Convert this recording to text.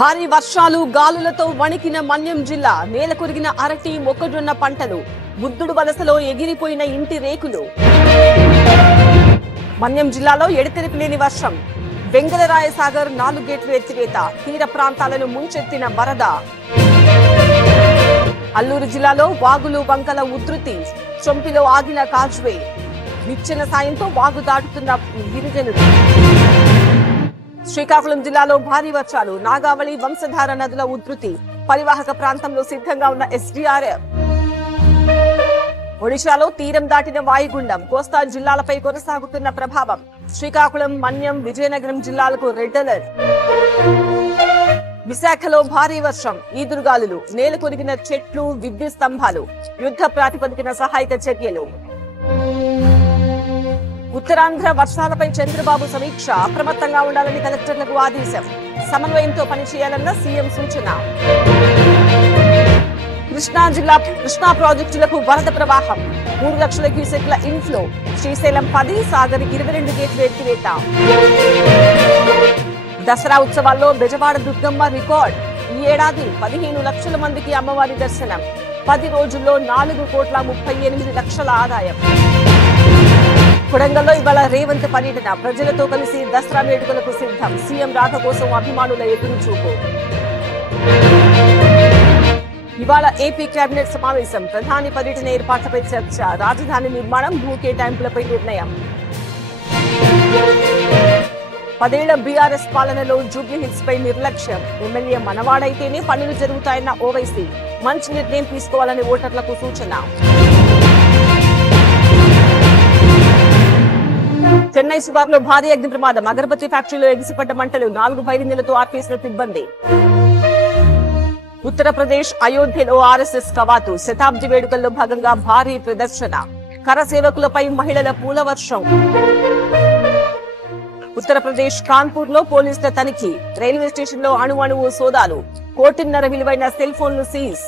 భారీ వర్షాలు గాలులతో వణికిన మన్యం జిల్లా నేలకొరిగిన అరటి మొక్కజొన్న పంటలు బుద్ధుడు వలసలో ఎగిరిపోయిన ఇంటి రేకులు. మన్యం జిల్లాలో ఎడతెరిపి లేని వర్షం. వెంగళరాయ సాగర్ 4 గేట్లు ఎత్తివేత, తీర ప్రాంతాలను ముంచెత్తిన వరద. అల్లూరు జిల్లాలో వాగులు వంకల ఉధృతి, చొంపిలో ఆగిన కాజ్వే. నిచ్చెన సాయంతో వాగు దాటుతున్న గిరిజనులు. శ్రీకాకుళం జిల్లాలో భారీ వర్షాలు, నాగావళి వంశధార నదుల ఉధృతి, పరివాహక ప్రాంతంలో సిద్ధంగా ఉన్న ఎస్డీఆర్ఎఫ్. ఒడిశాలో తీరం దాటిన వాయుగుండం, కోస్తా జిల్లాలపై కొనసాగుతున్న ప్రభావం. శ్రీకాకుళం, మన్యం, విజయనగరం జిల్లాలకు రెడ్ అలర్ట్. విశాఖలో భారీ వర్షం, ఈదురుగాలులు, నేలకొరిగిన చెట్లు, విద్యుత్ స్తంభాలు, యుద్ధ ప్రాతిపదికన సహాయక చర్యలు. ఉత్తరాంధ్ర వర్షాలపై చంద్రబాబు సమీక్ష, అప్రమత్తంగా ఉండాలని కలెక్టర్లకు ఆదేశం. సమన్వయంతో పనిచేయాలన్న సీఎం సూచన. కృష్ణా జిల్లా కృష్ణా ప్రాజెక్టులకు వరద ప్రవాహం, 3 లక్షల క్యూసెక్ల ఇన్ఫ్లో. శ్రీశైలం 10, సాగర్ 22 గేట్లు ఎత్తివేత. దసరా ఉత్సవాల్లో బెజవాడ దుర్గమ్మ రికార్డ్. ఈ ఏడాది 15 లక్షల మందికి అమ్మవారి దర్శనం. 10 రోజుల్లో 4,38,00,000 ఆదాయం. కొడంగల్లో ఇవాళ రేవంత్ పర్యటన, ప్రజలతో కలిసి దసరా వేడుకలకు సిద్ధం. సీఎం రాక కోసం అభిమానుల ఎదురుచూపు. ఇవాళ ఏపీ కేబినెట్ సమావేశం, ప్రధాని పర్యటన ఏర్పాట్లపై చర్చ, రాజధాని నిర్మాణం, భూ కేటాయింపులపై నిర్ణయం. 10 ఏళ్ల బీఆర్ఎస్ పాలనలో జూబ్లీహిల్స్ పై నిర్లక్ష్యం, ఎమ్మెల్యే మనవాడైతేనే పనులు జరుగుతాయన్న ఓవైసీ. మంచి నిర్ణయం తీసుకోవాలని ఓటర్లకు సూచన. చెన్నై శివార్లో భారీ అగ్ని ప్రమాదం, అగరబత్తి ఫ్యాక్టరీలో ఎగిసిపడ్డ మంటలు, 4 ఫైర్ ఇంజిన్లతో ఆర్పేసిన సిబ్బంది. ఉత్తరప్రదేశ్ అయోధ్యలో ఆర్ఎస్ఎస్ కవాతు, శతాబ్ది వేడుకల్లో భాగంగా భారీ ప్రదర్శన, కరసేవకులపై మహిళల పూల వర్షం. ఉత్తరప్రదేశ్ కాన్పూర్ లో పోలీసుల తనిఖీ, రైల్వే స్టేషన్ లో అణువణువు సోదాలు, 1,50,00,000 విలువైన సెల్ ఫోన్లు సీజ్.